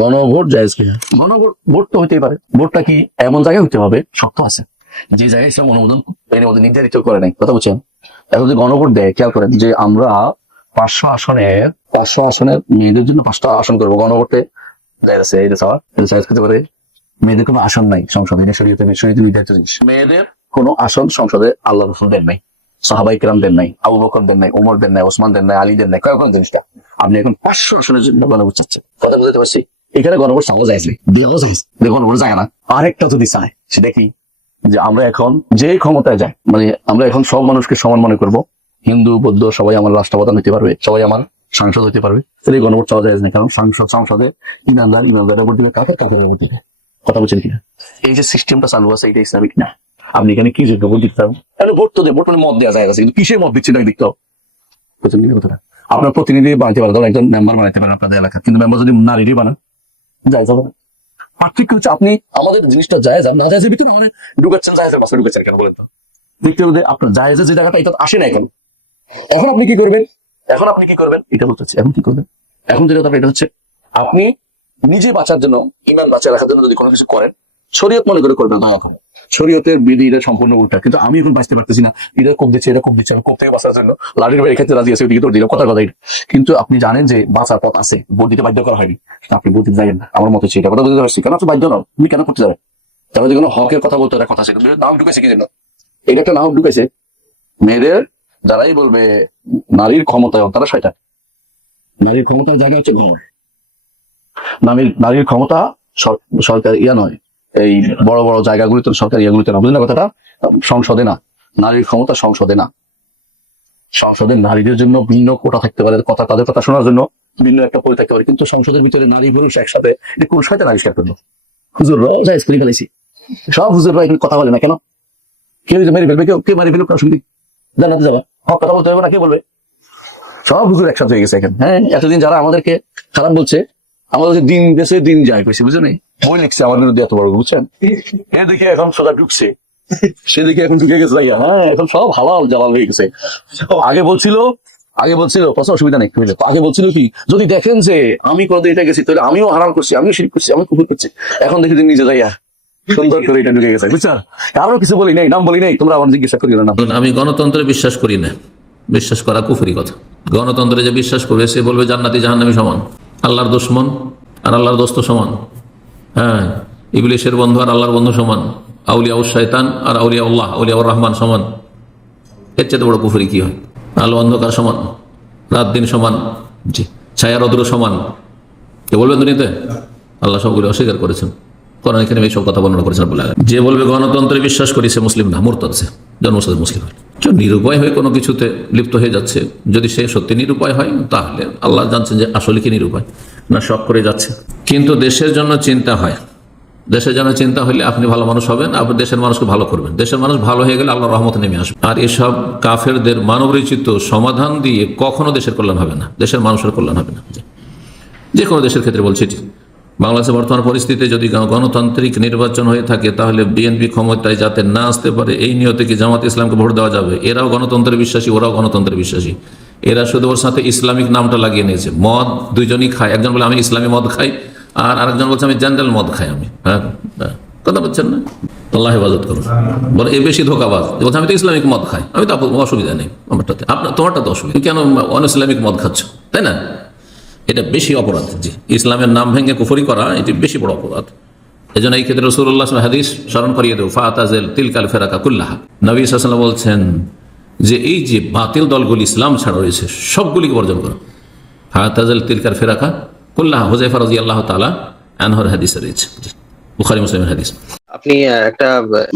গণভোট জায়েজ কি গণভোট, ভোট তো হতেই পারে। ভোটটা কি এমন জায়গায় হতে হবে? শর্ত আছে। যে জায়গায় সে অনুমোদন এর মধ্যে নির্ধারিত করে নাই। কথা বলছেন এখন যদি গণভোট দেয়, খেয়াল করেন যে আমরা পাঁচশো আসনের পাঁচশো আসনের মেয়েদের জন্য পাঁচটা আসন করব। গণভোটে মেয়েদের কোনো আসন নাই সংসদে নির্ধারিত জিনিস। মেয়েদের কোনো আসন সংসদে আল্লাহ রসুল দেন নাই। সাহাবাই কেরাম দেন নাই, আবু বকর দেন নাই ওমর দেন নাই, ওসমান দেন নাই, আলী দেন নাই। কয়েক জিনিসটা? আপনি এখন পাঁচশো আসনের জন্য গণভোট চাচ্ছেন। কথা বুঝতে পারছি? এখানে গণভোট চাওয়া যায় দেওয়া যায় গণভোট যায় না। আরেকটা যদি চায় সেটা কি যে আমরা এখন যে ক্ষমতায় যাই মানে আমরা এখন সব মানুষকে সমান মনে করব। হিন্দু বৌদ্ধ সবাই আমার রাষ্ট্রপ্রধান হতে পারবে সবাই আমার সাংসদ হতে পারবে। তাহলে গণভোট চাওয়া যায় না কারণ সাংসদ সংসদে ইমানদার ইমানদারের ভোট দিবে কাকে কাকে ভোট দিবে কথা বলছেন কিনা? এই যে সিস্টেমটা চালু আছে এটা ইসলামিক না। আপনি এখানে কি যোগ্য ভোট দিতে পারবেন তাহলে ভোট তো ভোট মানে মত দেওয়া যায় কিন্তু কিসের মত দিচ্ছে না দেখতে হবে বুঝছেন কিনা কথাটা? আপনার প্রতিনিধি বানাতে পারেন একজন মেম্বার বানাতে পারেন আপনাদের এলাকা কিন্তু মেম্বার যদি নারীরই বানান যাই হবে না পার্থক্য হচ্ছে আপনি আমাদের জিনিসটা জায়েজ না ভিতরে ঢুকাচ্ছেন কেন বলেন তো? দেখতে হবে আপনার জায়গা যে জায়গাটা, এটা আসে না এখন। এখন আপনি কি করবেন? এখন আপনি কি করবেন? এটা হচ্ছে, এখন কি করবেন? এখন যেটা কথা এটা হচ্ছে আপনি নিজে বাঁচার জন্য, ইমান বাঁচিয়ে রাখার জন্য যদি কোনো কিছু করেন, শরীয়ত মনে করে করবেন করে শরীয়তের বিধি এটা সম্পূর্ণ উল্টা। কিন্তু আমি এখন বাঁচতে পারতেছি না। এটা কোপ দিচ্ছে, এটা কোপ দিচ্ছে, আমি কোপ থেকে বাঁচার জন্য লাঠির বাইরে খেতে রাজি আছে ওইদিকে তোর দিলাম, কথা কথা কিন্তু আপনি জানেন যে বাঁচার পথ আছে, ভোট দিতে বাধ্য করা হয়নি। আপনি ভোট দিতে যাবেন না। আমার মতে সেটা কথা বুঝতে পারছি। কেন আপনি বাধ্য নন? তুমি কেন করতে যাবেন তাহলে যে কোনো হকের কথা বলতে কথা আছে। নাম ঢুকেছে কি জন্য? এটা একটা নাম ঢুকেছে। মেয়েদের যারাই বলবে নারীর ক্ষমতায়ন তারা শয়তান। নারীর ক্ষমতার জায়গা হচ্ছে ঘর নারীর নারীর ক্ষমতা সরকার ইয়া নয়। এই বড় বড় জায়গাগুলিতে সরকার ইয়াগুলিতে না বুঝলেন না কথাটা সংসদে না। নারীর ক্ষমতা সংসদে না। সংসদে নারীদের জন্য ভিন্ন কোটা থাকতে পারে কথা তাদের কথা শোনার জন্য ভিন্ন একটা পরি থাকতে পারে। কিন্তু সংসদের ভিতরে নারী পুরুষ একসাথে কোন শয়তান আবিষ্কার করল? হুজুর জায়েজ করে ফেলেছি। সব হুজুররা এখানে কথা বলে না কেন? কেউ মেরে ফেলবে কেউ কে মারি ফেলবে অসুবিধা জানাতে যাবা। হক কথা বলতে হবে না কে বলবে? সব হুজুর একসাথে হয়ে গেছে এখন। হ্যাঁ এতদিন যারা আমাদেরকে খারাপ বলছে আমাদের দিন দেশে দিন যায় কইছে বুঝলেন বই লিখছে আমাদের বিরুদ্ধে এত বড় বুঝছেন? এ দেখে এখন সোজা ঢুকছে। সেদিকে এখন ঢুকে গেছে ভাইয়া হ্যাঁ এখন সব হালাল জালাল হয়ে গেছে। আগে বলছিল আগে বলছিল প্রশ্ন অসুবিধা নেই বুঝলে? আগে বলছিল কি যদি দেখেন যে আমি কোনদিন এটা গেছি তাহলে আমিও হারাম করছি আমিও শিরিক করছি আমি কুকুর করছি। এখন দেখি নিজে যাইয়া সুন্দর করে এটা ঢুকে গেছে বুঝছ কারও কিছু বলি নাই নাম বলি নাই তোমরা আমার জিজ্ঞাসা করিও না আমি গণতন্ত্রে বিশ্বাস করি না। বিশ্বাস করা কুফরি কথা। গণতন্ত্রে যে বিশ্বাস করবে সে বলবে জান্নাতি জাহান্নামি সমান। আল্লাহর দুশ্মন আর আল্লাহর দোস্ত সমান। হ্যাঁ ইবলিশের বন্ধু আর আল্লাহর বন্ধু সমান। আউলিয়া শয়তান আর আউলিয়া উল্লাহ আউলিয়া রহমান সমান। এর চেয়ে বড় পুফুরি কী হয়? আলো অন্ধকার সমান, রাত দিন সমান, জি, ছায়া রদ্র সমান। কে বলবেন দুনিয়াতে? আল্লাহ সবগুলি অস্বীকার করেছেন। কোরআন এখানে এইসব কথা বর্ণনা করেছেন বলে যে বলবে, গণতন্ত্রে বিশ্বাস করি, সে মুসলিম না। সে জন্মসাদ মুসলিম হয়। নিরুপায় হয়ে কোনো কিছুতে লিপ্ত হয়ে যাচ্ছে, যদি সে সত্যি নিরুপায় হয়, তাহলে আল্লাহ জানছেন যে আসলে কি নিরুপায়। না, শখ করে যাচ্ছে। কিন্তু দেশের জন্য চিন্তা হয়। দেশের জন্য চিন্তা হলে আপনি ভালো মানুষ হবেন, আপনি দেশের মানুষকে ভালো করবেন। দেশের মানুষ ভালো হয়ে গেলে আল্লাহ রহমত নেমে আসবে। আর এসব কাফেরদের মানবরচিত সমাধান দিয়ে কখনো দেশের কল্যাণ হবে না। দেশের মানুষের কল্যাণ হবে না। যে কোনো দেশের ক্ষেত্রে বলছি বাংলাদেশের বর্তমান পরিস্থিতিতে যদি গণতান্ত্রিক নির্বাচন হয়ে থাকে, তাহলে বিএনপি ক্ষমতায় যাতে না আসতে পারে, এই নিয়তে কি জামাত ইসলামকে ভোট দেওয়া যাবে? এরাও গণতন্ত্রে বিশ্বাসী, ওরাও গণতন্ত্রে বিশ্বাসী। এরা শুধু ওর সাথে ইসলামিক নামটা লাগিয়ে নিয়েছে। মদ দুইজনই খায়। একজন বলে, আমি ইসলামী মদ খাই। আর আরেকজন বলছে, আমি জেনারেল মদ খাই আমি। হ্যাঁ হ্যাঁ। কথা বলছেন না? আল্লাহ হেফাজত করুন। বলে, এ বেশি ধোকাবাজ। বলছে, আমি তো ইসলামিক মদ খাই। আমি তো অসুবিধা নেই আমারটাতে আপনার তোমারটা তো অসুবিধা। কেন অন ইসলামিক মদ খাচ্ছ? তাই না? এটা বেশি অপরাধ। জি। ইসলামের নাম ভেঙে কুফরি করা, এটি বেশি বড় অপরাধ। এই জন্য এই ক্ষেত্রে রসুল্লাহ হাদিস স্মরণ করিয়ে দেব, ফাতাজেল তিলকাল ফেরাকা কুল্লাহা। নবী সাল্লাম বলছেন যে, এই যে বাতিল দলগুলি ইসলাম ছাড়া রয়েছে, সবগুলিকে বর্জন করো। ফাতাজেল তিলকার ফেরাকা কুল্লাহা হুজাইফা রাজি আল্লাহ তালা আনহর হাদিসে রয়েছে। বুখারি মুসলিমের হাদিস। আপনি একটা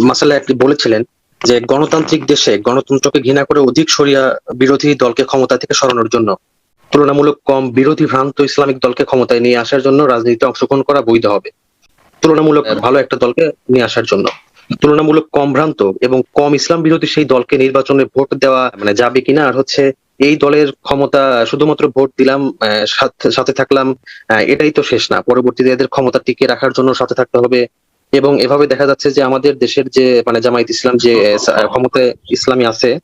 মাসালা আপনি বলেছিলেন যে গণতান্ত্রিক দেশে গণতন্ত্রকে ঘৃণা করে অধিক সরিয়া বিরোধী দলকে ক্ষমতা থেকে সরানোর জন্য তুলনামূলক কম বিরোধী ভ্রান্ত ইসলামিক দলকে ক্ষমতায় নিয়ে আসার জন্য রাজনীতিতে অংশগ্রহণ করা বৈধ হবে। তুলনামূলক ভালো একটা দলকে নিয়ে আসার জন্য। তুলনামূলক কম ভ্রান্ত এবং কম ইসলাম বিরোধী সেই দলকে নির্বাচনে ভোট দেওয়া মানে যাবে কিনা আর হচ্ছে এই দলের ক্ষমতা শুধুমাত্র ভোট দিলাম সাথে- সাথে থাকলাম এটাই তো শেষ না। পরবর্তীতে এদের ক্ষমতা টিকিয়ে রাখার জন্য সাথে থাকতে হবে এবং এভাবে দেখা যাচ্ছে যে আমাদের দেশের যে মানে জামায়াত ইসলাম যে ক্ষমতায় ইসলামী আছে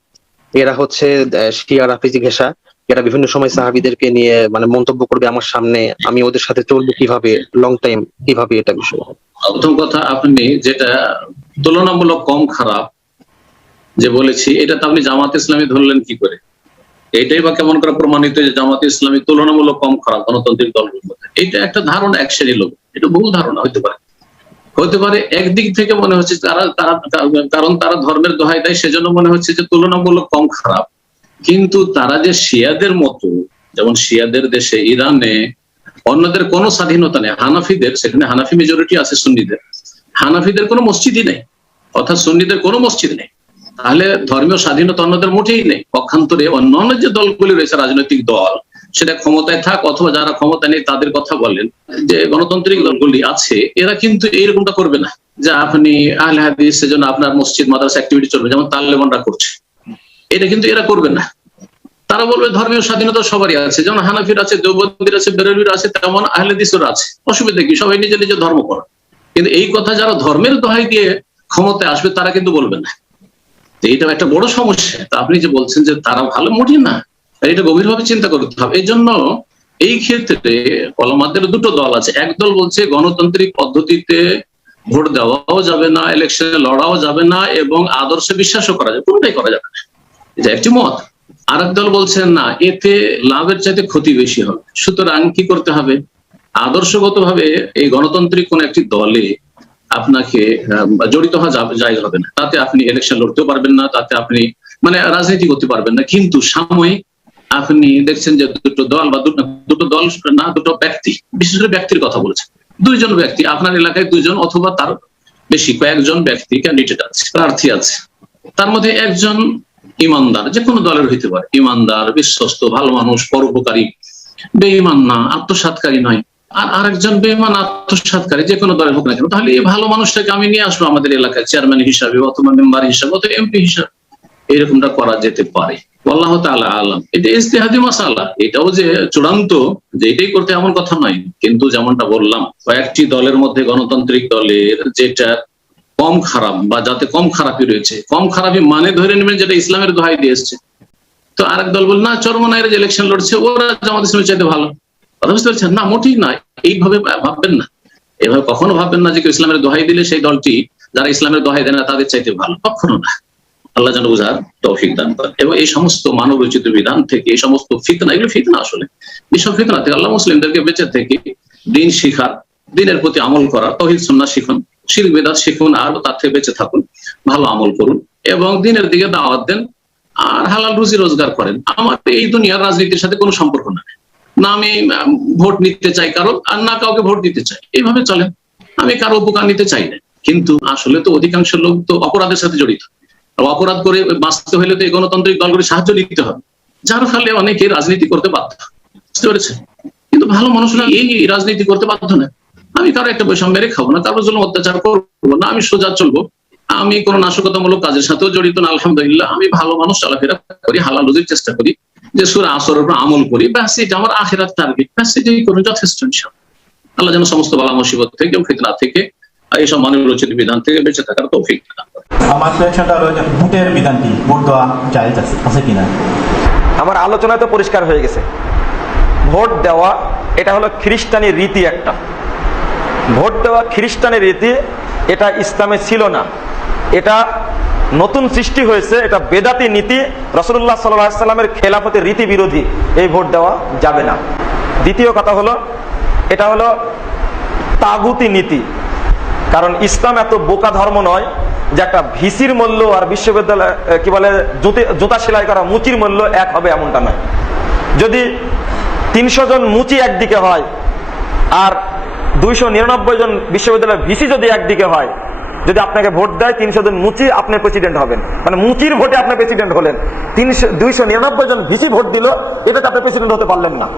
এরা হচ্ছে শিয়া রাফিজি ঘেঁষা। এরা বিভিন্ন সময় সাহাবিদেরকে নিয়ে মানে মন্তব্য করবে আমার সামনে, আমি ওদের সাথে চলবো কীভাবে লং টাইম কীভাবে এটা বিষয়। প্রথম কথা আপনি যেটা তুলনামূলক কম খারাপ যে বলেছি, এটা তো আপনি জামাত ইসলামী ধরলেন কি করে? এটাই বা কেমন করে প্রমাণিত যে জামাত ইসলামী তুলনামূলক কম খারাপ গণতান্ত্রিক দলগুলোর মধ্যে? এটা একটা ধারণা, এক শ্রেণির লোক। এটা ভুল ধারণা হতে পারে। হতে পারে একদিক থেকে মনে হচ্ছে তারা তারা, কারণ তারা ধর্মের দোহাই দেয়, সেজন্য মনে হচ্ছে যে তুলনামূলক কম খারাপ। কিন্তু তারা যে শিয়াদের মতো, যেমন শিয়াদের দেশে ইরানে অন্যদের কোনো স্বাধীনতা নেই। হানাফিদের, সেখানে হানাফি মেজরিটি আছে সুন্নিদের। হানাফিদের কোনো মসজিদই নেই, অর্থাৎ সুন্নিদের কোনো মসজিদ নেই। তাহলে ধর্মীয় স্বাধীনতা অন্যদের মোটেই নেই। পক্ষান্তরে অন্যান্য যে দলগুলি রয়েছে, রাজনৈতিক দল, সেটা ক্ষমতায় থাক অথবা যারা ক্ষমতা নেই, তাদের কথা বলেন যে গণতান্ত্রিক দলগুলি আছে, এরা কিন্তু এইরকমটা করবে না যে আপনি আহলে হাদিস সেজন্য আপনার মসজিদ, মাদ্রাসা অ্যাক্টিভিটি চলবে, যেমন তালেবানরা করছে। এটা কিন্তু এরা করবে না। তারা বলবে ধর্মীয় স্বাধীনতা সবারই আছে। যেমন হানাফির আছে, দেওবন্দির আছে বেরবির আছে, তেমন আহলেদিসের আছে। অসুবিধা কি? সবাই নিজে নিজে ধর্ম করে। কিন্তু এই কথা যারা ধর্মের দোহাই দিয়ে ক্ষমতায় আসবে, তারা কিন্তু বলবে না। এটা একটা বড় সমস্যা। তা আপনি যে বলছেন যে তারা ভালো মোটেই না এটা গভীরভাবে চিন্তা করতে হবে। এই জন্য এই ক্ষেত্রে কলমাদের দুটো দল আছে। এক দল বলছে গণতান্ত্রিক পদ্ধতিতে ভোট দেওয়াও যাবে না ইলেকশনে লড়াও যাবে না, এবং আদর্শে বিশ্বাসও করা যাবে। কোনটাই করা যাবে না। এটা একটি মত। আর দল বলছেন, না, এতে লাভের চাইতে ক্ষতি বেশি হবে। সুতরাং কি করতে হবে? আদর্শগত ভাবে এই গণতান্ত্রিক কোন একটি দলে আপনাকে জড়িত হওয়া জায়গা হবে না। তাতে আপনি ইলেকশন লড়তেও পারবেন না, তাতে আপনি মানে রাজনীতি করতে পারবেন না। কিন্তু সাময়িক আপনি দেখছেন যে দুটো দল বা দুটো দুটো দল না, দুটো ব্যক্তি, বিশেষ করে ব্যক্তির কথা বলেছেন। দুইজন ব্যক্তি, আপনার এলাকায় দুইজন অথবা তার বেশি কয়েকজন ব্যক্তি ক্যান্ডিডেট আছে, প্রার্থী আছে। তার মধ্যে একজন ইমানদার যে কোনো দলের হইতে পারে। ইমানদার, বিশ্বস্ত, ভালো মানুষ, পরোপকারী, বেঈমান না আত্মসাৎকারী নয়। আর আরেকজন বেঈমান আত্মসাৎকারী যে কোনো দলের হোক না কেন, তাহলে এই ভালো মানুষটাকে আমি নিয়ে আসব আমাদের এলাকায়, চেয়ারম্যান হিসাবে, অথবা মেম্বার হিসাবে, অথবা এমপি হিসাবে। এরকমটা করা যেতে পারে। আল্লাহ তাআলা আলম। এটা ইস্তেহাদি মাসালা। এটাও যে চূড়ান্ত, যে এটাই করতে এমন কথা নয়। কিন্তু যেমনটা বললাম, কয়েকটি দলের মধ্যে গণতান্ত্রিক দলের যেটা কম খারাপ বা যাতে কম খারাপই রয়েছে। কম খারাপই মানে ধরে নেবেন যেটা ইসলামের দোহাই দিয়ে এসছে। তো আরেক দল বল না চরমনায়ের যে ইলেকশন লড়ছে, ওরা জামাত ইসলামের চাইতে ভালো। কথা বুঝতে পারছেন? না, মোটেই না, এইভাবে ভাববেন না। এভাবে কখনো ভাববেন না যে কেউ ইসলামের দোহাই দিলে সেই দলটি যারা ইসলামের দোহাই দেয় না, তাদের চাইতে ভালো। কখনো না। আল্লাহ যেন বুঝার তৌফিক দান করেন। এবং এই সমস্ত মানব রচিত বিধান থেকে, এই সমস্ত ফিতনা, এগুলো ফিতনা আসলে। এইসব ফিতনা থেকে, আল্লাহ মুসলিমদেরকে বেঁচে থেকে দিন শিখার, দিনের প্রতি আমল করা তহিদ সুন্না শিখুন। শির বেদাত শিখুন, আর তার থেকে বেঁচে থাকুন, ভালো আমল করুন, এবং দিনের দিকে দাওয়াত দেন, আর হালাল রুজি রোজগার করেন। আমার এই দুনিয়ার রাজনীতির সাথে কোনো সম্পর্ক নাই না আমি ভোট নিতে চাই কারও আর না কাউকে ভোট দিতে চাই। এইভাবে চলেন। আমি কারও উপকার নিতে চাই না। কিন্তু আসলে তো অধিকাংশ লোক তো অপরাধের সাথে জড়িত। অপরাধ করে বাঁচতে হলে তো এই গণতান্ত্রিক দলগুলি সাহায্য নিতে হবে। যার ফলে অনেকে রাজনীতি করতে বাধ্য বুঝতে পেরেছেন? কিন্তু ভালো মানুষরা এই রাজনীতি করতে বাধ্য না। আমি কারও একটা বৈষম্য মেরে খাব না কারোর জন্য অত্যাচার করব না আমি সোজা চলবো। আমি কোনো নাশকতামূলক কাজের সাথেও জড়িত না আলহামদুলিল্লাহ। আমি ভালো মানুষ চলাফেরা করি হালাল রুজির চেষ্টা করি যে সুরা উপর আমল করি ব্যাস এটা আমার আখেরাত টার্গেট ব্যাস এটাই করুন যথেষ্ট আল্লাহ যেন সমস্ত বালা মুসিবত থেকে ফিতনা থেকে আর এইসব মানব বিধান থেকে বেঁচে থাকার তৌফিক দান আমার কোয়েশনটা হলো ভোটের বিধানটি ভোট দেওয়া জায়েজ আছে কিনা? আমার আলোচনায় তো পরিষ্কার হয়ে গেছে। ভোট দেওয়া এটা হলো খ্রিস্টানি রীতি একটা। ভোট দেওয়া খ্রিস্টানের রীতি, এটা ইসলামে ছিল না। এটা নতুন সৃষ্টি হয়েছে, এটা বেদাতি নীতি রসুল্লাহ সাল্লামের খেলাফতের রীতি বিরোধী, এই ভোট দেওয়া যাবে না। দ্বিতীয় কথা হলো, এটা হলো তাগুতি নীতি। কারণ ইসলাম এত বোকা ধর্ম নয় যে একটা ভিসির মূল্য আর বিশ্ববিদ্যালয় কি বলে জুতা সেলাই করা মুচির মূল্য এক হবে এমনটা নয়। যদি তিনশো জন মুচি একদিকে হয়, আর দুইশো নিরানব্বই জন বিশ্ববিদ্যালয়ের ভিসি যদি একদিকে হয়, যদি আপনাকে ভোট দেয়, তিনশো জন মুচি আপনি প্রেসিডেন্ট হবেন। মানে মুচির ভোটে আপনি প্রেসিডেন্ট হলেন। তিনশো, দুইশো নিরানব্বই জন ভিসি ভোট দিল, এটাতে আপনি প্রেসিডেন্ট হতে পারলেন না।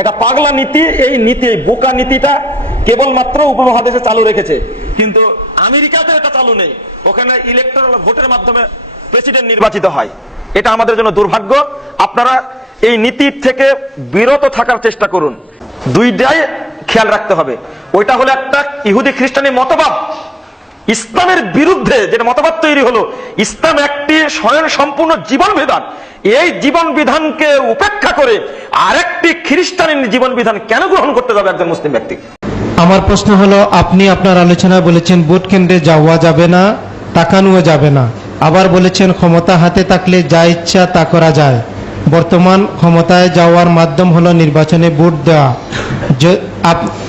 এটা পাগলা নীতি, এই নীতি, এই বোকা নীতিটা কেবলমাত্র উপমহাদেশে চালু রেখেছে। কিন্তু আমেরিকাতে এটা চালু নেই। ওখানে ইলেকট্রাল ভোটের মাধ্যমে প্রেসিডেন্ট নির্বাচিত হয়। এটা আমাদের জন্য দুর্ভাগ্য। আপনারা এই নীতির থেকে বিরত থাকার চেষ্টা করুন। দুইটাই খেয়াল রাখতে হবে। ওইটা হলো একটা ইহুদি খ্রিস্টানি মতবাদ। ইসলামের বিরুদ্ধে যেটা মতবাদ তৈরি হলো, ইসলাম একটি স্বয়ং সম্পূর্ণ জীবন বিধান এই জীবন বিধানকে উপেক্ষা করে আরেকটি খ্রিস্টানের জীবন বিধান কেন গ্রহণ করতে যাবে একজন মুসলিম ব্যক্তি? আমার প্রশ্ন হলো, আপনি আপনার আলোচনায় বলেছেন ভোট কেন্দ্রে যাওয়া যাবে না, তাকানোও যাবে না। আবার বলেছেন, ক্ষমতা হাতে থাকলে যা ইচ্ছা তা করা যায়। বর্তমান ক্ষমতায় যাওয়ার মাধ্যম হলো নির্বাচনে ভোট দেওয়া।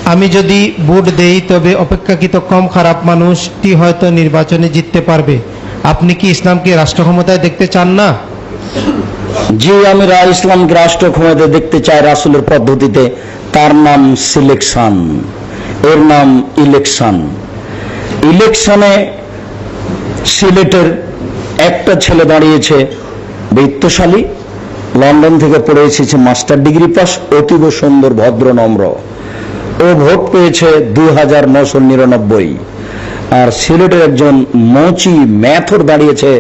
আমি যদি ভোট দেই, তবে অপেক্ষাকৃত কম খারাপ মানুষটি হয়তো নির্বাচনে জিততে পারবে। আপনি কি ইসলামকে রাষ্ট্র ক্ষমতায় দেখতে চান না? যে আমি ইসলামকে রাষ্ট্র ক্ষমতায় দেখতে চাই রাসুলের পদ্ধতিতে। তার নাম সিলেকশন। এর নাম ইলেকশন। ইলেকশনে সিলেটের একটা ছেলে দাঁড়িয়েছে, বৃত্তশালী। লন্ডন থেকে পড়ে এসেছে মাস্টার ডিগ্রি পাস, অতীব সুন্দর, ভদ্র, নম্র। ও ভোট পেয়েছে দুই হাজার নশো নিরানব্বই। আর সিলেটের একজন মচি ম্যাথর দাঁড়িয়েছে,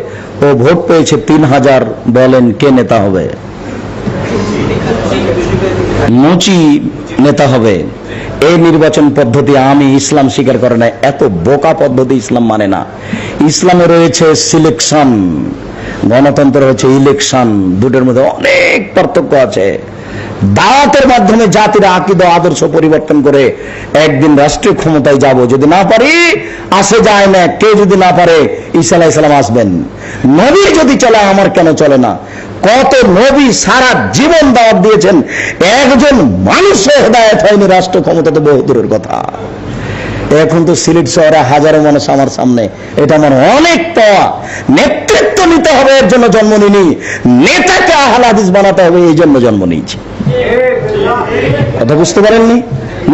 ও ভোট পেয়েছে তিন হাজার বলেন কে নেতা হবে? মুচি নেতা হবে। এই নির্বাচন পদ্ধতি আমি ইসলাম স্বীকার করে না এত বোকা পদ্ধতি ইসলাম মানে না। ইসলামে রয়েছে সিলেকশন, গণতন্ত্র হচ্ছে ইলেকশন, দুটোর মধ্যে অনেক পার্থক্য আছে। দাওয়াতের মাধ্যমে জাতির আকিদ, আদর্শ পরিবর্তন করে একদিন রাষ্ট্রীয় ক্ষমতায় যাব। যদি না পারি, আসে যায় না। কেউ যদি না পারে, ঈসা আলাইহিস সালাম আসবেন। নবী যদি চলে, আমার কেন চলে না? কত নবী সারা জীবন দাওয়াত দিয়েছেন। একজন মানুষও হেদায়ত হয়নি রাষ্ট্র ক্ষমতা তো বহু দূরের কথা। এখন তো সিলেট শহরে হাজারো মানুষ আমার সামনে। এটা আমার অনেক পাওয়া। নেতৃত্ব নিতে হবে, এর জন্য জন্ম নিনি নেতাকে আহাল হাদিস বানাতে হবে, এই জন্য জন্ম নিয়েছি। কথা বুঝতে পারেননি?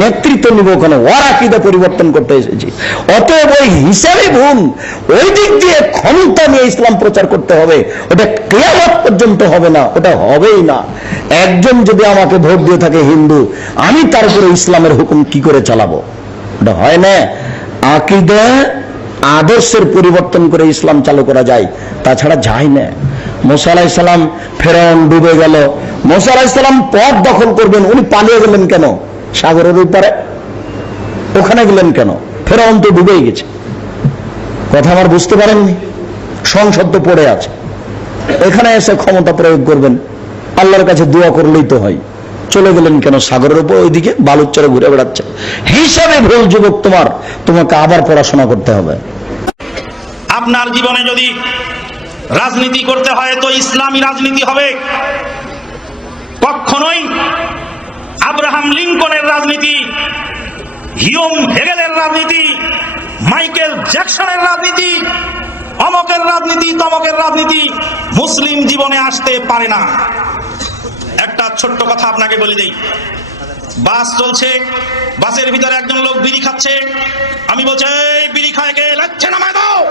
নেতৃত্ব নিব ওখানে, ওরা কিদে পরিবর্তন করতে এসেছি। অতএব ওই হিসাবে ভুল ওই দিক দিয়ে ক্ষমতা নিয়ে ইসলাম প্রচার করতে হবে, ওটা কেয়ামত পর্যন্ত হবে না, ওটা হবেই না। একজন যদি আমাকে ভোট দিয়ে থাকে হিন্দু, আমি তার উপরে ইসলামের হুকুম কি করে চালাবো? ওটা হয় না। আকিদা আদর্শের পরিবর্তন করে ইসলাম চালু করা যায়, তাছাড়া যায় না। মোসা আলাইসালাম ফেরাউন ডুবে গেল। মোসা আলাইসালাম পথ দখল করবেন, উনি পালিয়ে গেলেন কেন? সাগরের ওই পারে ওখানে গেলেন কেন? ফেরাউন তো ডুবেই গেছে। কথা আমার বুঝতে পারেননি? সংসদ তো পড়ে আছে। এখানে এসে ক্ষমতা প্রয়োগ করবেন। আল্লাহর কাছে দোয়া করলেই তো হয়। চলে গেলেন কেন? সাগরের উপর ওইদিকে বালুচরে ঘুরে বেড়াচ্ছে। হিসাবে ভুল যুবক তোমার, তোমাকে আবার পড়াশোনা করতে হবে। আপনার জীবনে যদি রাজনীতি করতে হয়, তো ইসলামী রাজনীতি হবে। কখনোই আব্রাহাম লিঙ্কনের রাজনীতি, হিউম হেগেলের রাজনীতি, মাইকেল জ্যাকসনের রাজনীতি, অমকের রাজনীতি, তমকের রাজনীতি মুসলিম জীবনে আসতে পারে না। একটা ছোট্ট কথা আপনাকে বলে দেই। বাস চলছে বাসের ভিতরে একজন লোক বিড়ি খাচ্ছে। আমি বলছি "এই, বিড়ি খায় কে? লাচ্ছে নামায় দাও।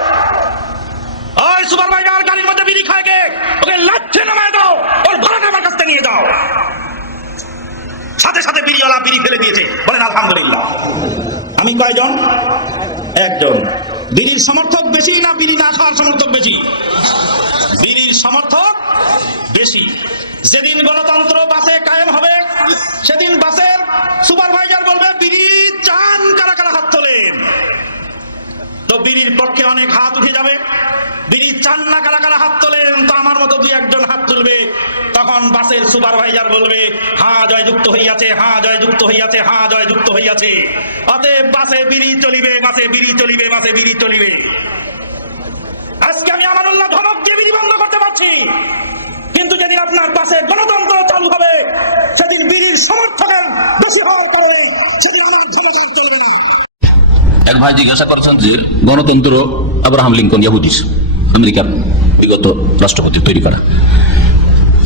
ওই সুপারভাইজার গাড়ির মধ্যে বিড়ি খায় কে? ওকে লাচ্ছে নামায় দাও। ওর ভাড়াটা আমার কাছ নিয়ে যাও। সাথে সাথে বিড়িওয়ালা বিড়ি ফেলে দিয়েছে। বলেন আলহামদুলিল্লাহ। আমি কয়জন? একজন। বিড়ির সমর্থক বেশি না বিড়ি না খাওয়ার সমর্থক বেশি? বিড়ির সমর্থক বেশি। যেদিন গণতন্ত্র বাসে কায়েম হবে, সেদিন বাসের সুপারভাইজার বলবে, বিড়ি চান, কারা কারা হাত তোলেন? তো বিড়ির পক্ষে অনেক হাত উঠে যাবে। বিড়ি চান না, কারা কারা হাত তোলেন? তো আমার মতো দুই একজন হাত তুলবে। তখন বাসের সুপারভাইজার বলবে হ্যাঁ জয় যুক্ত হইয়াছে, হা, জয় যুক্ত হইয়াছে হ্যাঁ জয় যুক্ত হইয়াছে। অতএব বাসে বিড়ি চলিবে, বাসে বিড়ি চলিবে, বাসে বিড়ি চলিবে। আজকে আমি আমানুল্লাহ ধমক দিয়ে বিড়ি বন্ধ করতে পারছি। যেদিন আপনার পাশে গণতন্ত্র চালু হবে। সেদিন বিড়ির সমর্থকের দোষী হওয়ার কারণে সেদিন আমার আর চলবে না। এক ভাই জিজ্ঞাসা করছেন যে, গণতন্ত্র আব্রাহাম লিঙ্কন ইয়াহুদিস আমেরিকার বিগত রাষ্ট্রপতি তৈরি করা।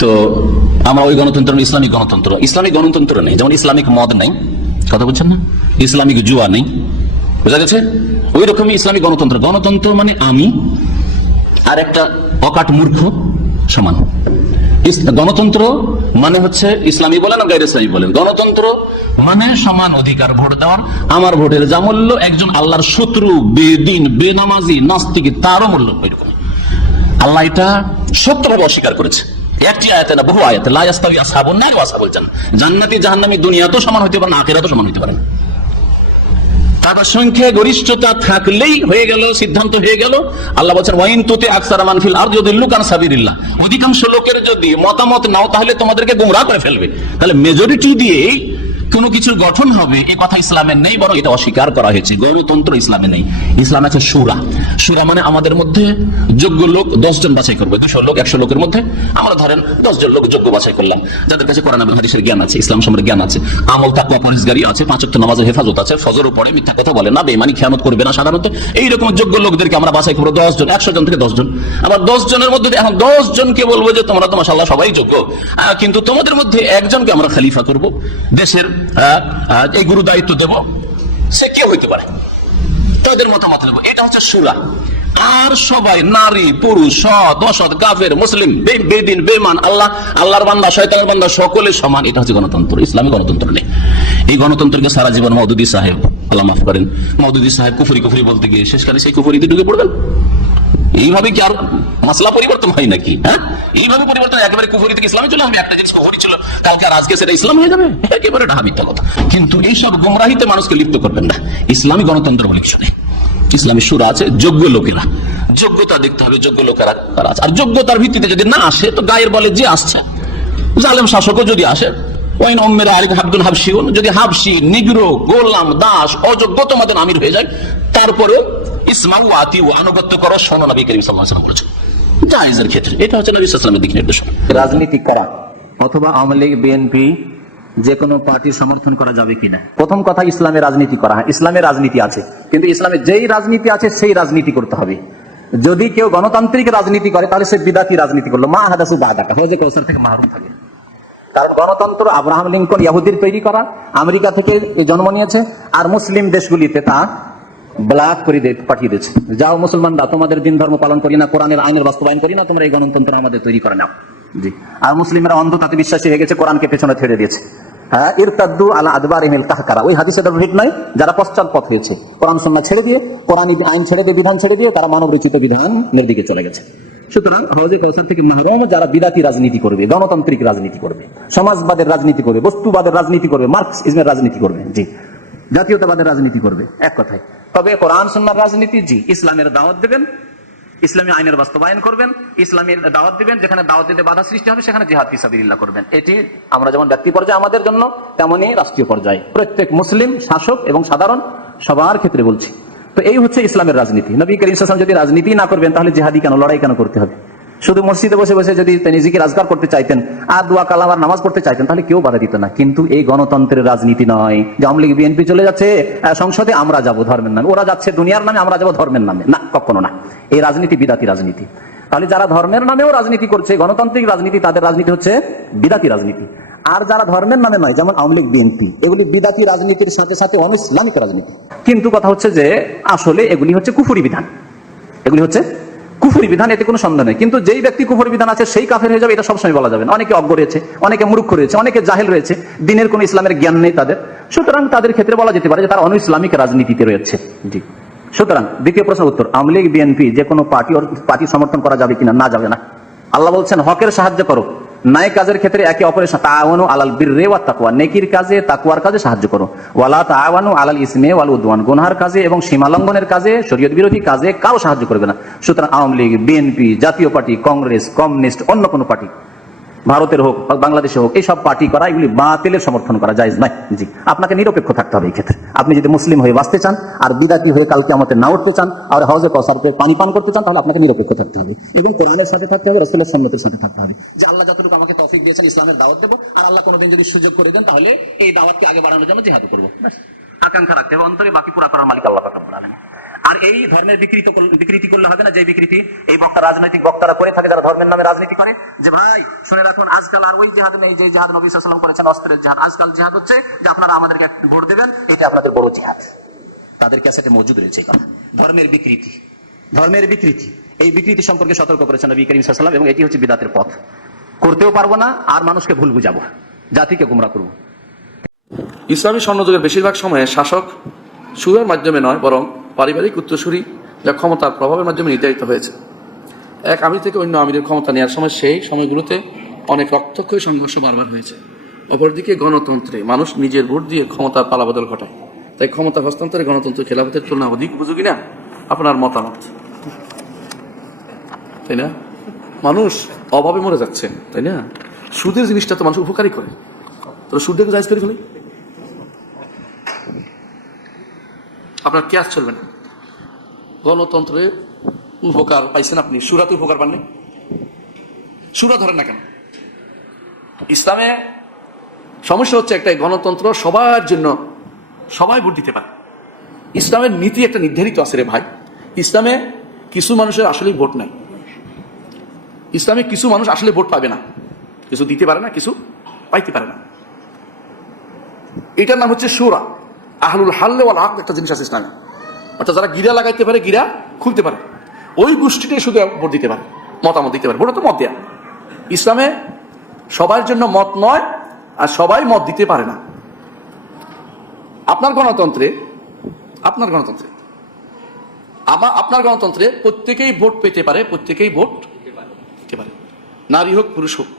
তো আমরা ওই গণতন্ত্র ইসলামিক গণতন্ত্র। ইসলামিক গণতন্ত্র নেই, যেমন ইসলামিক মদ নেই, কথা বলছেন না? ইসলামিক জুয়া নেই, বোঝা গেছে? ওই রকমই ইসলামিক গণতন্ত্র। গণতন্ত্র মানে আমি আর একটা অকাট মূর্খ সমান। গণতন্ত্র মানে হচ্ছে ইসলামী বলেন গাইর ইসলামী বলেন? গণতন্ত্র মানে সমান অধিকার, ভোট দেওয়ার। আমার ভোটের যা মূল্য, একজন আল্লাহর শত্রু, বেদিন, বেনামাজি, নাস্তিক, তারও মূল্য ওইরকম। আল্লাহ এটা সত্যভাবে অস্বীকার করেছে। একটি আয়াতে না, বহু আয়াতে লাস্তাবি আসাবুন না আসাবুল জান জান্নাতি জাহান্নামি দুনিয়া তো সমান হইতে পারে না আখেরা তো সমান হইতে পারে না। তাদের সংখ্যা গরিষ্ঠতা থাকলেই হয়ে গেল, সিদ্ধান্ত হয়ে গেল। আল্লাহ বলছেন, ওয়াইন তুতে আকসার মানফিল আর যদি লুকান সাবিরিল্লাহ। অধিকাংশ লোকের যদি মতামত নাও, তাহলে তোমাদেরকে গোমরা করে ফেলবে। তাহলে মেজরিটি দিয়েই কোনো কিছুর গঠন হবে এই কথা ইসলামের নেই, বরং এটা অস্বীকার করা হয়েছে। গণতন্ত্র ইসলামে নেই। ইসলাম আছে সুরা। সুরা মানে আমাদের মধ্যে যোগ্য লোক দশজন বাছাই করবে। দুশো লোক, একশো লোকের মধ্যে। আমরা ধরেন দশজন লোক যোগ্য বাছাই করলাম। যাদের কাছে কোরআন হাদিসের জ্ঞান আছে, ইসলাম সম্পর্কে জ্ঞান আছে। আমল তাকুয়া পরিষ্কারী আছে পাঁচক্ত নামাজের হেফাজত আছে, ফজর পরে মিথ্যা কথা বলে না বেমানি খেয়ানত করবে না সাধারণত। এইরকম যোগ্য লোকদেরকে আমরা বাছাই করব দশজন, একশো জন থেকে দশজন। আবার দশ জনের মধ্যে এখন দশ জনকে বলব যে তোমরা তো মাসাল্লাহ সবাই যোগ্য। কিন্তু তোমাদের মধ্যে একজনকে আমরা খালিফা করব। দেশের এই গুরু দায়িত্ব দেব। সে কে হইতে পারে? তাদের মতামত নেব। এটা হচ্ছে সুরা। আর সবাই, নারী, পুরুষ, সৎ, অসৎ গাফের মুসলিম বেদিন বেমান আল্লাহ, আল্লাহর বান্দা, শয়তানের বান্দা, সকলে সমান। এটা হচ্ছে গণতন্ত্র, ইসলামী গণতন্ত্র নেই। এই গণতন্ত্রকে সারা জীবন মৌদুদি সাহেব, আল্লাহ মাফ করেন মৌদুদি সাহেব কুফরি কুফরি বলতে গিয়ে শেষকালে সেই কুফরিতে ঢুকে পড়বেন। এইভাবে কি আর মাসলা পরিবর্তন হয় নাকি? হ্যাঁ? এইভাবে পরিবর্তন একেবারে কুফরি থেকে ইসলামে চলে আসবে, একটা জিনিস কুফরি ছিল, কালকে আর আজকে সেটা ইসলাম হয়ে যাবে, একেবারে ঢাকা মিথ্যা কিন্তু এইসব গুমরাহিতে মানুষকে লিপ্ত করবেন না। ইসলামী গণতন্ত্র বলে কিছু নেই। ইসলামী সুরা আছে, যোগ্য লোকেরা। যোগ্যতা দেখতে হবে, যোগ্য লোকেরা কারা আছে। আর যোগ্যতার ভিত্তিতে যদি না আসে, তো গায়ের বলে যে আসছে। জালেম শাসকও যদি আসে, ওয়াইন উম্মেরা আলিক হাবদুল হাবশিউন, যদি হাবশি, নিগ্রো, গোলাম, দাস, অযোগ্য তোমাদের আমির হয়ে যায় তারপরে আনুগত্য করো শোনো নবী করিম বলেছেন ক্ষেত্রে। এটা হচ্ছে নবী ওয়াসাল্লামের দিক অথবা আওয়ামী লীগ, বিএনপি যে কোনো পার্টির সমর্থন করা যাবে কিনা। প্রথম কথা, ইসলামে রাজনীতি করা। হয়, ইসলামে রাজনীতি আছে। কিন্তু ইসলামে যেই রাজনীতি আছে, সেই রাজনীতি করতে হবে। যদি কেউ গণতান্ত্রিক রাজনীতি করে, তাহলে সে বিদাতি রাজনীতি করল। মা হাদাসু কৌসার থেকে মাহরুম থাকে। কারণ গণতন্ত্র আব্রাহাম লিঙ্কন, ইয়াহুদির তৈরি করা। আমেরিকা থেকে জন্ম নিয়েছে। আর মুসলিম দেশগুলিতে তা ব্লাক করে পাঠিয়ে দিয়েছে। যাও মুসলমানরা, তোমাদের দিন ধর্ম পালন করি না, কোরআনের আইনের বাস্তবায়ন করি না, তোমরা এই গণতন্ত্র আমাদের তৈরি করে নাও। জি। আর মুসলিমরা অন্ধ তাতে বিশ্বাসী হয়ে গেছে, কোরআনকে পেছনে ছেড়ে দিয়েছে। হ্যাঁ আলা আদবার ওই হাদিসে ঠিক নয় যারা হয়েছে। কোরআন সন্না ছেড়ে দিয়ে, কোরআনী আইন ছেড়ে দিয়ে, বিধান ছেড়ে দিয়ে, তারা চলে গেছে। সুতরাং হজে কৌসার থেকে মাহরুম যারা বিদাতি রাজনীতি করবে, গণতান্ত্রিক রাজনীতি করবে, সমাজবাদের রাজনীতি করবে, বস্তুবাদের রাজনীতি করবে মার্কস ইসমের রাজনীতি করবে। জি। জাতীয়তাবাদের রাজনীতি করবে, এক কথায়। তবে কোরআন সন্ন্যার রাজনীতি, জি, ইসলামের দাওয়াত দেবেন, ইসলামী আইনের বাস্তবায়ন করবেন, ইসলামের দাওয়াত দিবেন, যেখানে দাওয়াত দিতে বাধা সৃষ্টি হবে, সেখানে জিহাদ ফিসাবিল্লাহ করবেন। এটি আমরা যেমন ব্যক্তি পর্যায়ে আমাদের জন্য, তেমনি রাষ্ট্রীয় পর্যায়ে। প্রত্যেক মুসলিম, শাসক এবং সাধারণ, সবার ক্ষেত্রে বলছি। তো এই হচ্ছে ইসলামের রাজনীতি। নবী করিম যদি রাজনীতি না করবেন, তাহলে জিহাদি কেন, লড়াই কেন করতে হবে? শুধু মসজিদে বসে বসে যদি নিজেকে রাজগার করতে চাইতেন, আর দোয়া, কালাম, আর নামাজ পড়তে চাইতেন, তাহলে কেউ বাধা দিত না। কিন্তু এই গণতন্ত্রের রাজনীতি নয়। যে আওয়ামী লীগ, বিএনপি চলে যাচ্ছে সংসদে আমরা যাব ধর্মের নামে। ওরা যাচ্ছে দুনিয়ার নামে, আমরা যাব ধর্মের নামে। না, কখনো না। এই রাজনীতি বিদাতি রাজনীতি। তাহলে যারা ধর্মের নামেও রাজনীতি করছে, গণতান্ত্রিক রাজনীতি, তাদের রাজনীতি হচ্ছে বিদাতি রাজনীতি। আর যারা ধর্মের নামে নয়, যেমন আওয়ামী লীগ, বিএনপি, এগুলি বিদাতি রাজনীতির সাথে সাথে অনিসলামিক রাজনীতি। কিন্তু কথা হচ্ছে যে, আসলে এগুলি হচ্ছে কুফুরি বিধান। এগুলি হচ্ছে কুফুরি বিধান, এতে কোনো সন্দেহ নেই। কিন্তু যেই ব্যক্তি কুফুরি বিধান আছে, সেই কাফের হয়ে যাবে, এটা সবসময় বলা যাবে না। অনেকে অজ্ঞ রয়েছে, অনেকে মূর্খ রয়েছে, অনেকে জাহেল রয়েছে। দিনের কোনো ইসলামের জ্ঞান নেই তাদের। সুতরাং তাদের ক্ষেত্রে বলা যেতে পারে যে তারা অন ইসলামিক রাজনীতিতে রয়েছে। জি। সুতরাং দ্বিতীয় প্রশ্ন উত্তর, আওয়ামী লীগ, বিএনপি যে কোনো পার্টি পার্টি সমর্থন করা যাবে কিনা? না যাবে না। আল্লাহ বলছেন, হকের সাহায্য করো। ন্যায় কাজের ক্ষেত্রে একে অপরের সাথে তাওয়ানু আলাল বীর ওয়া তাকওয়া। নেকির কাজে, তাকওয়ার কাজে সাহায্য করো। ওয়ালা তাওয়ানু আলাল ইসমে ওয়াল উদওয়ান। গুনহার কাজে এবং সীমালঙ্ঘনের কাজে, শরীয়ত বিরোধী কাজে কারও সাহায্য করবে না। সুতরাং আওয়ামী লীগ, বিএনপি, জাতীয় পার্টি, কংগ্রেস, কমিউনিস্ট, অন্য কোনো পার্টি ভারতের হোক বাংলাদেশে হোক এইসব পার্টি করা, এগুলি বাতিলের সমর্থন করা যায় নাই জি, আপনাকে নিরপেক্ষ থাকতে হবে এই ক্ষেত্রে। আপনি যদি মুসলিম হয়ে বাঁচতে চান আর বিদাতি হয়ে কালকে আমাদের না উঠতে চান আর হজে কসারকে পানি পান করতে চান, তাহলে আপনাকে নিরপেক্ষ থাকতে হবে এবং কোরআনের সাথে থাকতে হবে, রসুলের সম্মতের সাথে থাকতে হবে। যে আল্লাহ যতটুকু আমাকে তফিক দিয়েছেন, ইসলামের দাওয়াত দেবো, আর আল্লাহ কোনোদিন যদি সুযোগ করে দেন, তাহলে এই দাওয়াতকে আগে বাড়ানোর জন্য জেহাদ করব। আকাঙ্ক্ষা রাখতে হবে, অন্তরে বাকি পুরা করার মালিক আল্লাহ পাক বলেন আর এই ধর্মের বিকৃত বিকৃতি করলে হবে না, যে বিকৃতি এই বক্তা, রাজনৈতিক বক্তারা করে থাকে, যারা ধর্মের নামে রাজনীতি করে, যে ভাই, শুনে রাখুন, আজকাল আর ওই জেহাদ নেই, যে জেহাদ নবী সাল্লাম করেছেন, অস্ত্রের জেহাদ। আজকাল জেহাদ হচ্ছে যে আপনারা আমাদেরকে ভোট দেবেন, এটা আপনাদের বড় জেহাদ। তাদের ক্যাসেটে মজুদ রয়েছে এই ধর্মের বিকৃতি। ধর্মের বিকৃতি। এই বিকৃতি সম্পর্কে সতর্ক করেছেন নবী করিম সাল্লাম এবং এটি হচ্ছে বিদাতের পথ। করতেও পারব না, আর মানুষকে ভুল বুঝাবো। জাতিকে গুমরা করব। ইসলামী স্বর্ণযুগের বেশিরভাগ সময়ে শাসক সুরের মাধ্যমে নয়, বরং পারিবারিক উত্তরসূরি যা ক্ষমতার প্রভাবের মাধ্যমে নির্ধারিত হয়েছে। এক আমির থেকে অন্য আমিরের ক্ষমতা নেওয়ার সময় সেই সময়গুলোতে অনেক রক্তক্ষয়ী সংঘর্ষ বারবার হয়েছে। অপরদিকে গণতন্ত্রে মানুষ নিজের ভোট দিয়ে ক্ষমতার পালাবদল ঘটায়। তাই ক্ষমতা হস্তান্তরে গণতন্ত্র খেলাফতের তুলনা অধিক উপযোগী না? আপনার মতামত? তাই না? মানুষ অভাবে মরে যাচ্ছে, তাই না? সুদের জিনিসটা তো মানুষ উপকারী করে। তো সুদটাকে জায়জ করে ফেলে। আপনার কেয়াস চলবে না গণতন্ত্রে উপকার পাইছেন আপনি, সুরাতে উপকার পাননি? সুরা ধরেন না কেন? ইসলামে সমস্যা হচ্ছে একটাই, গণতন্ত্র সবার জন্য সবাই ভোট দিতে পারে। ইসলামের নীতি একটা নির্ধারিত আছে রে ভাই। ইসলামে কিছু মানুষের আসলেই ভোট নাই। ইসলামে কিছু মানুষ আসলে ভোট পাবে না। কিছু দিতে পারে না, কিছু পাইতে পারে না। এটার নাম হচ্ছে সুরা। আহলুল হাল্লে ওয়াল আক একটা জিনিস আছে ইসলামে। অর্থাৎ যারা গিরা লাগাইতে পারে, গিরা খুলতে পারে। ওই গোষ্ঠীটাই শুধু ভোট দিতে পারে, মতামত দিতে পারে। ভোট তো মত দেয়া। ইসলামে সবার জন্য মত নয় আর সবাই মত দিতে পারে না। আপনার গণতন্ত্রে আপনার গণতন্ত্রে আমার আপনার গণতন্ত্রে প্রত্যেকেই ভোট পেতে পারে, প্রত্যেকেই ভোট দিতে পারে। নারী হোক, পুরুষ হোক,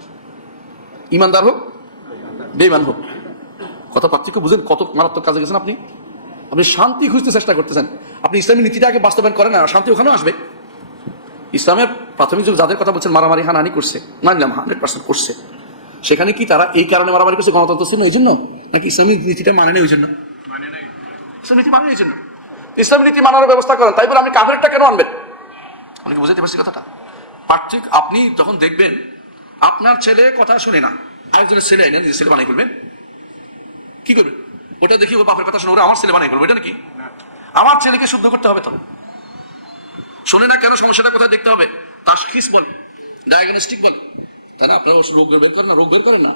ইমানদার হোক বেইমান হোক। কথা পার্থক্য বুঝেন কত মারাত্মক কাজে গেছেন আপনি? আপনি শান্তি খুঁজতে চেষ্টা করতেছেন। আপনি ইসলামী নীতিটা আগে বাস্তবায়ন করেন না শান্তি ওখানেও আসবে। ইসলামের প্রাথমিক যুগ যাদের কথা বলছেন মারামারি হানাহানি করছে মানলাম হান্ড্রেড পার্সেন্ট করছে। সেখানে কি তারা এই কারণে মারামারি করছে গণতন্ত্র ছিল এই জন্য? নাকি ইসলামী নীতিটা মানে নেই ওই জন্য? ইসলাম নীতি মানে এই জন্য। ইসলামী নীতি মানার ব্যবস্থা করেন তাই বলে আপনি কাফেরটা কেন আনবেন? আপনি বুঝতে পারছি কথাটা। পার্থিক আপনি যখন দেখবেন আপনার ছেলে কথা শুনে না আরেকজনের ছেলে এনে নিজের ছেলে বানাই করবেন কি করবেন ওটা দেখি ও বাপের কথা শুনে ওরা আমার ছেলে বানাই করবে এটা নাকি? আমার ছেলেকে শুদ্ধ করতে হবে তো। শোনে না কেন সমস্যাটা কোথায় দেখতে হবে? তাশখিস বলে ডায়াগনস্টিক বলে। তাই না আপনারা রোগ বের করেন না রোগ বের করেন না।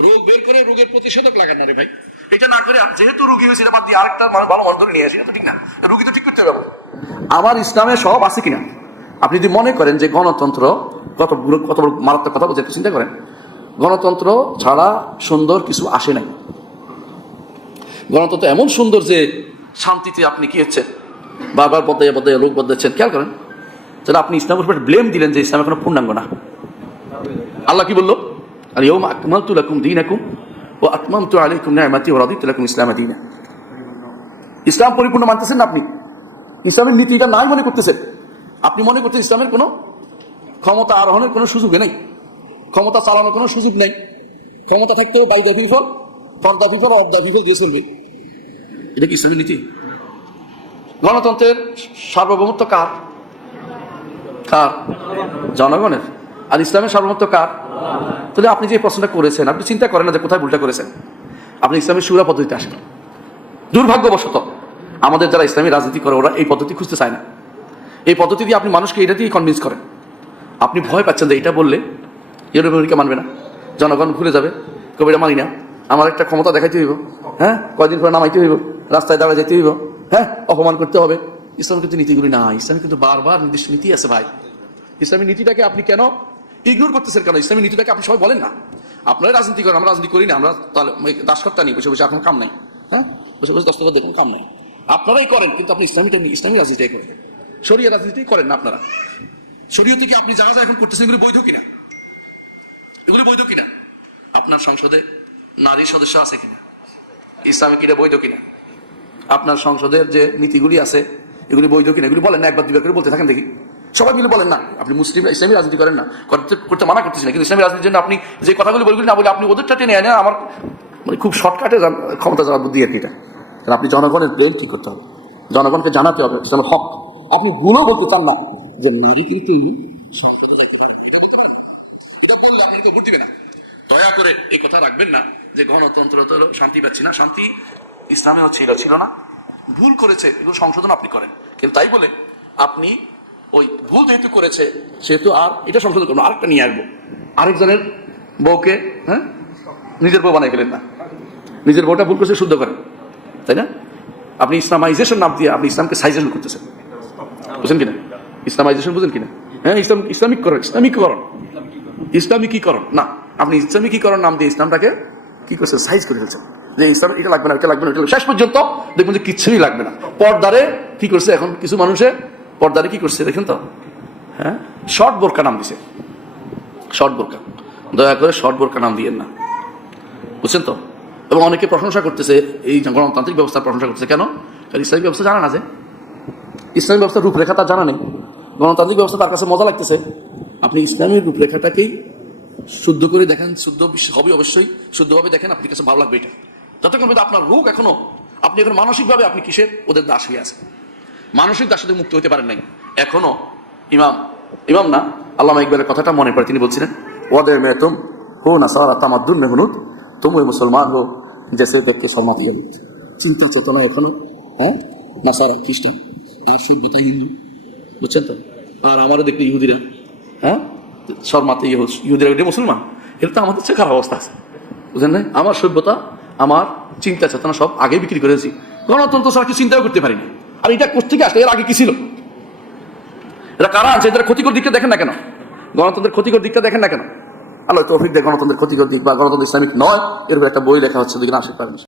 রোগ বের করে রোগের প্রতিষেধক লাগান না রে ভাই। এটা না করে যেহেতু রুগী হয়েছে এটা বাদ দিয়ে আরেকটা মানুষ ভালো মানুষ ধরে নিয়ে আসি এটা তো ঠিক না। রুগী তো ঠিক করতে হবে আমার ইসলামে সব আছে কিনা? আপনি যদি মনে করেন যে গণতন্ত্র কত বড়- কত বড় মারাত্মক কথা বলছে একটু চিন্তা করেন। গণতন্ত্র ছাড়া সুন্দর কিছু আসে নাই। গণতন্ত্র এমন সুন্দর যে শান্তিতে আপনি কি হচ্ছেন? বারবার বদলে বদলে লোক বদলাচ্ছেন। খেয়াল করেন তাহলে আপনি ইসলামের উপর ব্লেম দিলেন যে ইসলাম এখনও পূর্ণাঙ্গ না। আল্লাহ কি বলল? আর ইয়ৌম আকমালতু লাকুম দীনাকুম ও আতমামতু আলাইকুম নি'মাতি ওয়া রাদিতু লাকুম ইসলামা দীনা। ইসলাম পরিপূর্ণ মানতেছেন না আপনি? ইসলামের নীতিটা নাই মনে করতেছেন? আপনি মনে করতেন ইসলামের কোনো ক্ষমতা আরোহণের কোনো সুযোগ নেই? ক্ষমতা চালানোর কোনো সুযোগ নেই? ক্ষমতা থাকতেও by the people for the people of the people দিয়ে চলবে। এটা কি ইসলামী নীতি? গণতন্ত্রের সার্বভৌমত্ব কার? কার? জনগণের। আর ইসলামের সার্বভৌমত্ব কার? তাহলে আপনি যে প্রশ্নটা করেছেন, আপনি চিন্তা করেন না যে কোথায় ভুলটা করেছেন। আপনি ইসলামের সুরা পদ্ধতিতে আসেন। দুর্ভাগ্যবশত আমাদের যারা ইসলামী রাজনীতি করে, ওরা এই পদ্ধতি খুঁজতে চায় না। এই পদ্ধতি দিয়ে আপনি মানুষকে এটা দিয়ে কনভিন্স করেন। আপনি ভয় পাচ্ছেন যে এটা বললে ইউরোপ আমেরিকা মানবে না। জনগণ ভুলে যাবে। কবিরা মানি না। আমার একটা ক্ষমতা দেখাইতে হইব। হ্যাঁ? কয়দিন পরে নামাইতে হইব। রাস্তায় দাঁড়া যেতে হইব। হ্যাঁ? অপমান করতে হবে। ইসলামের কিন্তু নীতিগুলি না ইসলামে কিন্তু বারবার নির্দিষ্ট নীতি আছে ভাই। ইসলামী নীতিটাকে আপনি কেন ইগনোর করতেছেন কেন? ইসলামী নীতিটাকে আপনি সবাই বলেন না। আপনারা রাজনীতি করেন, আমরা রাজনীতি করি না। আমরা দাসকর্তা নিই বসে বসে এখন কাম নাই। হ্যাঁ? বসে বসে দস্তখত দেখুন, কাম নাই। আপনারাই করেন, কিন্তু আপনি ইসলামীটা ইসলামী রাজনীতিটাই করেন। শরিয়া রাজনীতি করেন না আপনারা। শরীয়তে কি আপনি যা যা এখন করতেছেন, এগুলি বৈধ কিনা? এগুলি বৈধ কিনা? আপনার সংসদে নারী সদস্য আছে কিনা? ইসলামে কিনা বৈধ কিনা? আপনার সংসদের যে নীতিগুলি আছে, এগুলি বৈধ কিনা, এগুলি বলেন না, একবার দুবার করে বলতে থাকেন দেখি। সবাই মিলে বলেন না, আপনি মুসলিম, ইসলামী রাজনীতি করেন না, করতে করতে মানা করতেছেন না, কিন্তু ইসলামী রাজনীতির জন্য আপনি যে কথাগুলি বলবেন না বলে আপনি ওদেরটা টেনে আনে আমার মানে খুব শর্টকাটে ক্ষমতা যাওয়ার বুদ্ধি আর কি এটা। কারণ আপনি জনগণের ব্রেন ঠিক করতে হবে। জনগণকে জানাতে হবে ইসলামের হক, আপনি ভুলও বলতে চান না যে নারী কিন্তু। এটা বললে আপনি তো ভোট দিবে না। দয়া করে এই কথা রাখবেন না যে গণতন্ত্র তো শান্তি পাচ্ছি না। শান্তি ইসলামেও ছিল ছিল না। ভুল করেছে, এগুলো সংশোধন আপনি করেন। কিন্তু তাই বলে আপনি ওই ভুল যেহেতু করেছে, সেহেতু আর এটা সংশোধন করব আরেকটা নিয়ে আসব। আরেকজনের বউকে হ্যাঁ? নিজের বউ বানাই ফেলেন না। নিজের বউটা ভুল করছে, শুদ্ধ করেন। তাই না? আপনি ইসলামাইজেশন নাম দিয়ে আপনি ইসলামকে সাইজেশন করতেছেন। বুঝেন কিনা? ইসলামাইজেশন বুঝেন কিনা? হ্যাঁ ইসলাম ইসলামিক করণ ইসলামিকরণ ইসলামিকীকরণ না, আপনি ইসলামিকীকরণ নাম দিয়ে ইসলামটাকে কি করছেন? সাইজ করে ফেলছেন। যে ইসলাম এটা লাগবে না, এটা লাগবে না, এটা শেষ পর্যন্ত দেখবেন যে কিচ্ছুই লাগবে না। পর্দারে কি করছে এখন? কিছু মানুষে পর্দারে কি করছে দেখেন তো? হ্যাঁ? শর্ট বোরকা নাম দিছে। শর্ট বোরকা। দয়া করে শর্ট বোরকা নাম দিয়েন না। বুঝছেন তো? এবং অনেকে প্রশংসা করতেছে, এই গণতান্ত্রিক ব্যবস্থার প্রশংসা করতেছে। কেন? কারণ ইসলামিক ব্যবস্থা জানা না যে। ইসলামিক ব্যবস্থার রূপরেখা তার জানা নেই। গণতান্ত্রিক ব্যবস্থা তার কাছে মজা লাগতেছে। আপনি ইসলামের রূপরেখাটাকেই শুদ্ধ করে দেখেন, শুদ্ধ হবে অবশ্যই শুদ্ধভাবে দেখেন আপনি কাছে ভালো লাগবে এটা। যতক্ষণ পর্যন্ত আপনার রোগ এখনও, আপনি এখন মানসিকভাবে আপনি কিসের? ওদের দাস হয়ে আছেন মানসিক দাস থেকে মুক্ত হতে পারেন নাই। এখনও ইমাম ইমাম না আল্লামা ইকবালের কথাটা মনে পড়ে, তিনি বলছিলেন, ওয়াদের মেয়ে তুম হো না সারা তামাদ্দুন মে হুনুত তুম মুসলমান হো জেসে দেখকে ইয়াবুত চিন্তা চেতনা এখনও হ্যাঁ? না সারা খ্রিস্টান আর সভ্যতা হিন্দু, বুঝছেন তো? আর আমারও দেখলে ইহুদিরা হ্যাঁ? শর্মাতে ইহুদিরা মুসলমান। এটা তো আমাদের চেয়ে খারাপ অবস্থা আছে। বুঝলেন আমার সভ্যতা আমার চিন্তা চেতনা সব আগে বিক্রি করেছি। গণতন্ত্র ছাড়া কিছু চিন্তাও করতে পারিনি। আর এটা কোথেকে আসলে? এর আগে কি ছিল? এটা কারা আছে? এটা ক্ষতিকর দিকটা দেখেন না কেন? গণতন্ত্রের ক্ষতিকর দিকটা দেখেন না কেন? আল্লাহ তৌফিক দেয় গণতন্ত্রের ক্ষতিকর দিক বা গণতন্ত্র ইসলামিক নয় এরকম একটা বই লেখা হচ্ছে দিকে আসে পারেন